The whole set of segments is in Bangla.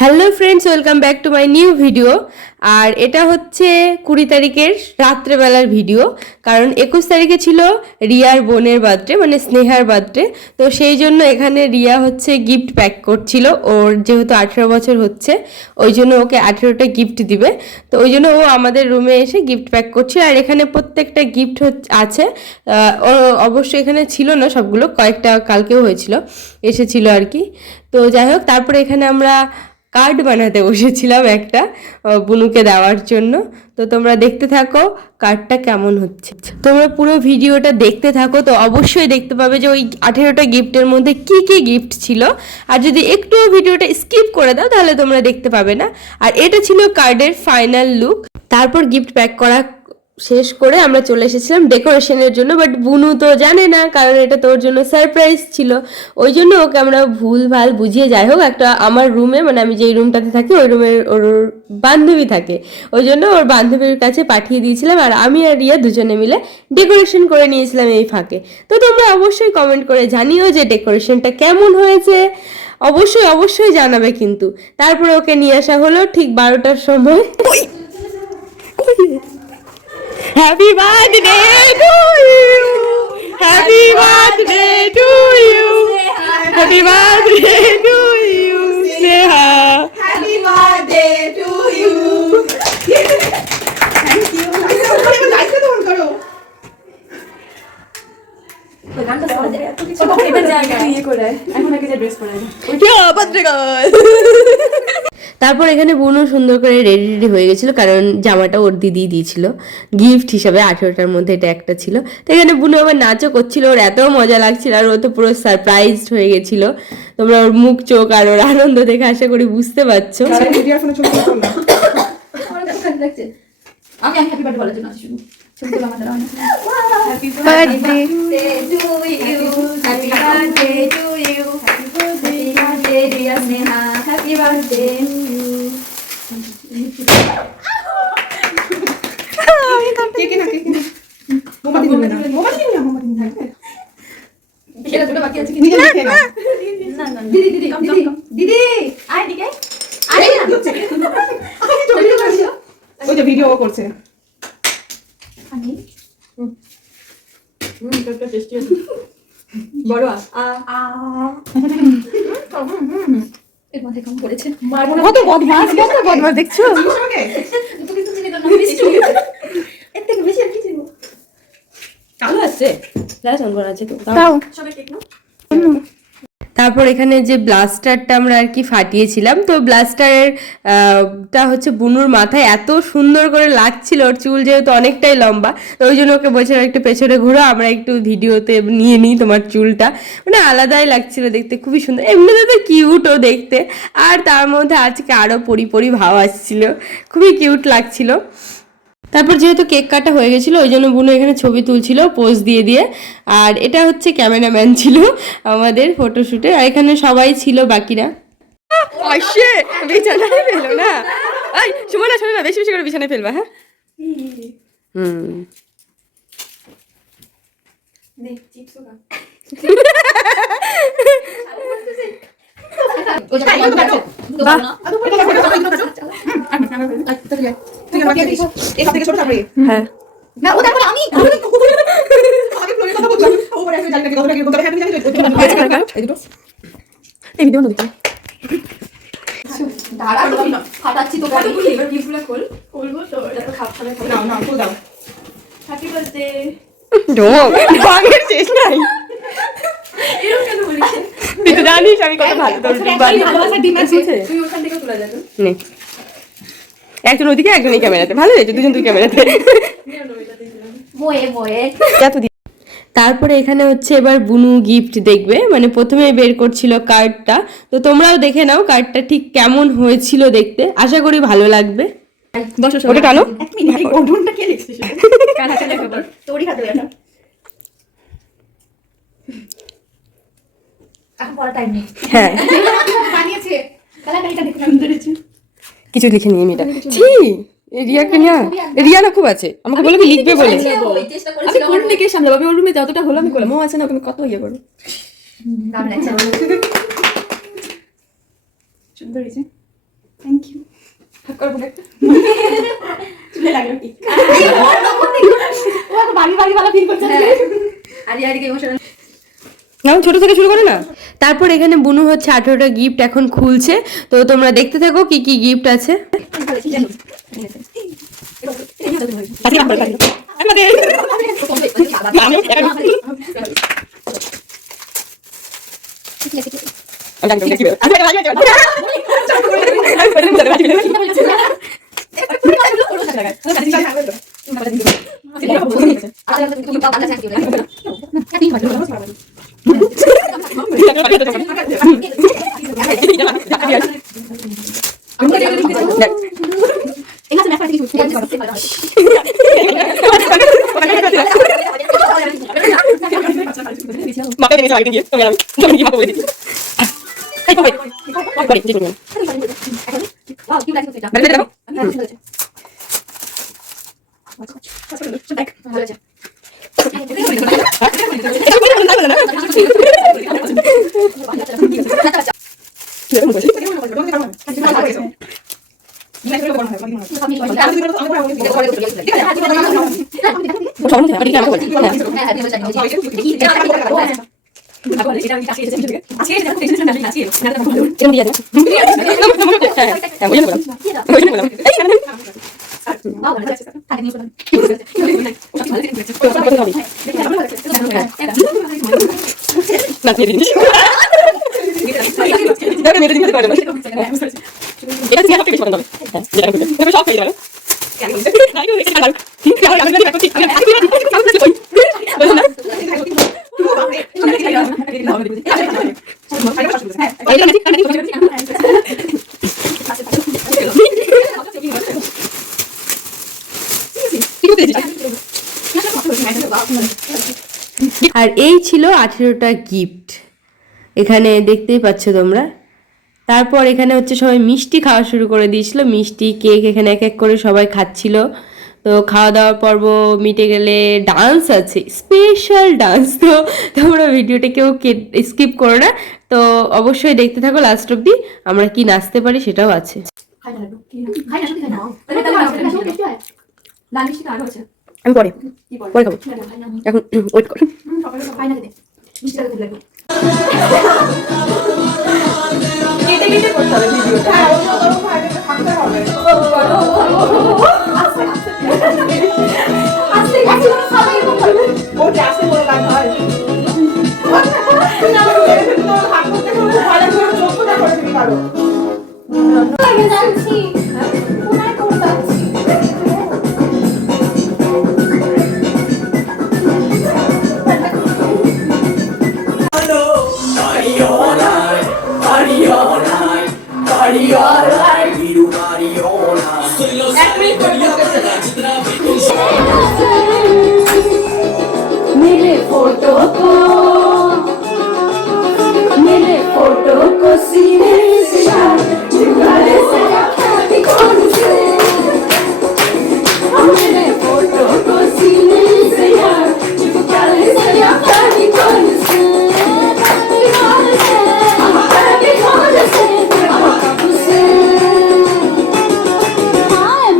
Hello friends, welcome back to my new video. আর এটা হচ্ছে 20 তারিখের রাত্রেবেলার ভিডিও, কারণ 21 তারিখে ছিল রিয়ার বোনের বার্থডে, মানে স্নেহার বার্থডে। তো সেই জন্য এখানে রিয়া হচ্ছে গিফট প্যাক করছিল। ওর যেহেতু 18 বছর হচ্ছে, ওই জন্য ওকে 18টা গিফট দিবে। তো ওই জন্য ও আমাদের রুমে এসে গিফট প্যাক করছে। আর এখানে প্রত্যেকটা গিফট আছে। ও অবশ্যই এখানে ছিল না সবগুলো, কয়েকটা কালকেও হয়েছিল, এসেছিল আর কি। তো যাই হোক, তারপরে এখানে আমরা কার্ড বানাতে বসেছিলাম একটা বুনুকে দেওয়ার জন্য। তো তোমরা দেখতে থাকো কার্ডটা কেমন হচ্ছে। তোমরা পুরো ভিডিওটা দেখতে থাকো, তো অবশ্যই দেখতে পাবে যে ওই 18টা গিফটের মধ্যে কি কি গিফট ছিল। আর যদি একটু ভিডিওটা স্কিপ করে দাও তাহলে তোমরা দেখতে পাবে না। আর এটা ছিল কার্ডের ফাইনাল লুক। তারপর গিফট প্যাক করা শেষ করে আমরা চলে এসেছিলাম ডেকোরেশনের জন্য। বাট বুনু তো জানে না, কারণ এটা তোর জন্য সারপ্রাইজ ছিল। ওই জন্য ওকে আমরা ভুলভাল বুঝিয়ে, যাই হোক, একটা আমার রুমে, মানে আমি যেই রুমটাতে থাকি ওই রুমের ওর বান্ধবী থাকে, ওই জন্য ওর বান্ধবীর কাছে পাঠিয়ে দিয়েছিলাম। আর আমি আর রিয়া দুজনে মিলে ডেকোরেশন করে নিয়েছিলাম এই ফাঁকে। তো তোমরা অবশ্যই কমেন্ট করে জানিও যে ডেকোরেশনটা কেমন হয়েছে। অবশ্যই অবশ্যই জানাবে কিন্তু। তারপরে ওকে নিয়ে আসা হলো ঠিক 12টার সময়। Happy birthday to you. Happy birthday to you. Happy birthday to you, Sneha. Happy birthday to you. Thank you. লাইটটা তো অন করো। ওই গানটা শোনা যায় এত কিছু এটা জায়গা ইয়ে করে এখন আগে যে ড্রেস পরে তারপর এখানে বুনু সুন্দর করে রেডি হয়ে গেছিল, কারণ জামাটা ওর দিদি দিয়েছিল গিফট হিসাবে। 18টার মধ্যে এটা একটা ছিল। তো এখানে বুনু আবার নাচও করছিল, ওর এত মজা লাগছিল। আর ও তো পুরো সারপ্রাইজড হয়ে গেছিল। তোমরা ওর মুখ চোখ আর ওর আনন্দ দেখে আশা করি বুঝতে পারছো। আমি হ্যাপি বার্থডে বলার জন্য আসছি শুধু। Happy birthday to you. Happy birthday to you. Happy birthday dear Sneha. Happy birthday. Cake না কেক না মোমবাতি দিবে না মোমবাতি থাকবে এটা দুটো বাকি আছে কি না না দিদি দিদি দিদি আয় দিকে আরে না ওই যে ভিডিও করছে আমি কত টেস্টি আছে বড় এর মধ্যে কম পড়েছে কত বদমাস দেখছো তুমি কিছু চিনি না মিষ্টি এর থেকে বেশি আর কি চিনি কালো আছে লাল করা আছে তো দাও সবাই কেক নাও। তারপর এখানে যে ব্লাস্টারটা আমরা আর কি ফাটিয়েছিলাম, তো ব্লাস্টারের টা হচ্ছে বুনুর মাথায় এত সুন্দর করে লাগছিল। ওর চুল যেহেতু অনেকটাই লম্বা, তো ওই জন্য ওকে বলছিলাম একটু পেছনে ঘুরো, আমরা একটু ভিডিওতে নিয়ে নিই তোমার চুলটা। মানে আলাদাই লাগছিল দেখতে, খুবই সুন্দর। এমনিতে তো কিউটও দেখতে, আর তার মধ্যে আজকে আরও পরি ভাব আসছিল, খুবই কিউট লাগছিল। তারপর যেহেতু কেক কাটা হয়ে গেছিলো, ওই জন্য বুনু এখানে ছবি তুলছিল পোজ দিয়ে দিয়ে। আর এটা হচ্ছে ক্যামেরাম্যান ছিল আমাদের ফটোশুটে। আর এখানে সবাই ছিল বাকিরা। বিছানায় ফেলো না, শোনো না, বেশি বেশি করে বিছানায় ফেলবা। হ্যাঁ হ্যাঁ না ওটা বলে আমি আগে ফ্লোরে কথা বললাম ওপরে এসে জানি না কথা কি বলতে হ্যাপি জানি এই দুটো এই ভিডিও নদী দাঁড়া না ফাটাচ্ছি তো কাটি এবার গিফটগুলো খুলবো তো এটা তো খাবে না না খুল দাও হ্যাপি বার্থডে ডোম বাগের শেষ নাই। এরকম কেন বলিস তুই তো জানিস আমি কত ভালো তোর ভালোবাসা ডিম আছে তুই ওখান থেকে তুলে যাবে নে একজন ওদিকে একজন এই ক্যামেরাতে। ভালো হয়েছে দুজন দুই ক্যামেরাতে। তারপরে এখানে হচ্ছে এবার বুনু গিফট দেখবে, মানে প্রথমে বের করছিল কার্ডটা। তো তোমরাও দেখে নাও কার্ডটা ঠিক কেমন হয়েছিল দেখতে, আশা করি ভালো লাগবে। ওটা টানো। এক মিনিট এই গঠনটা কে লিখছিস কার হাতে লেখা তোরই হাতে লেখা এখন পড়া টাইম নেই। হ্যাঁ বানিয়েছে কালারটা দেখতে সুন্দর হয়েছে। কিছু লিখে নিয়ে এটা ছি রিয়াকে না, রিয়া না খুব আছে, আমাকে বলে কি লিখবে বলে। আমি কোন দিকে সামলাবো, আমি ওর রুমে যতটা হলো আমি করলাম, ও আছে না, তুমি কত ইয়ে করো। সুন্দর হয়েছে, থ্যাংক ইউ। হাত করবো না একটা চুলে লাগলো কি ও তো বাড়ি বাড়ি वाला ফিল করছে। আরিয়ারিকে ইমোশনাল এখন ছোট থেকে শুরু করে না। তারপর এখানে বুনু হচ্ছে 18টা গিফট এখন খুলছে, তো তোমরা দেখতে থাকো কি কি গিফট আছে। আর এই ছিল 18টা গিফট, এখানে দেখতেই পাচ্ছ তোমরা। তারপর এখানে হচ্ছে সবাই মিষ্টি খাওয়া শুরু করে দিয়েছিল, মিষ্টি কেক এখানে এক এক করে সবাই খাচ্ছিল। তো খাওয়া দাওয়ার পর্ব মিটে গেলে ডান্স আছে, স্পেশাল ডান্স, তো তোমরা ভিডিওটা কেউ স্কিপ করো না, তো অবশ্যই দেখতে থাকো লাস্ট অব্দি, আমরা কি নাচতে পারি সেটাও আছে। আমি পরে পরে খাবো, এখন ওয়েট কর। मेरे फोटो को सीने से यार चिपकाए से रखा कौन से मेरे फोटो को सीने से यार चिपकाए से रखा कौन से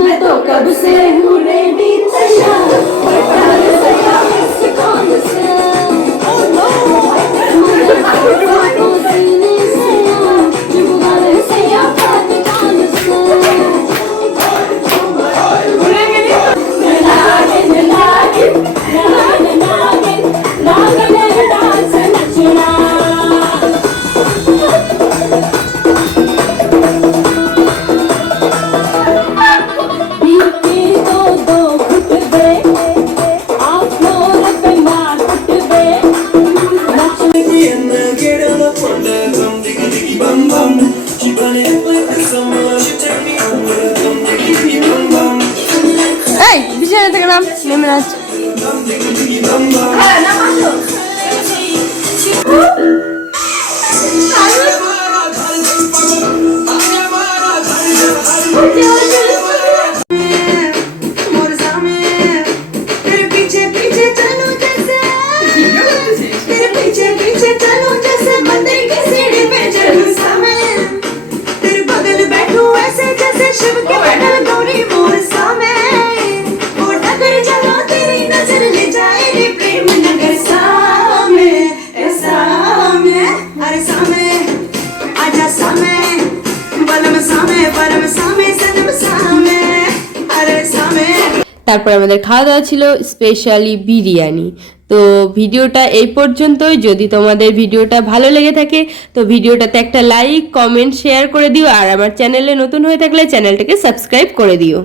मैं तो कब से हूँ रेडी तैयार कौन से বিছানা থেকে নাম নেমে নাচ। परम सामे सनम सामे अरे सामे তারপর আমাদের খাওয়া দাওয়া ছিল স্পেশালি বিরিয়ানি। তো ভিডিওটা এই পর্যন্তই। যদি তোমাদের ভিডিওটা ভালো লেগে থাকে তো ভিডিওটাতে একটা লাইক, কমেন্ট, শেয়ার করে দিও। আর আমার চ্যানেলে নতুন হয়ে থাকলে চ্যানেলটাকে সাবস্ক্রাইব করে দিও।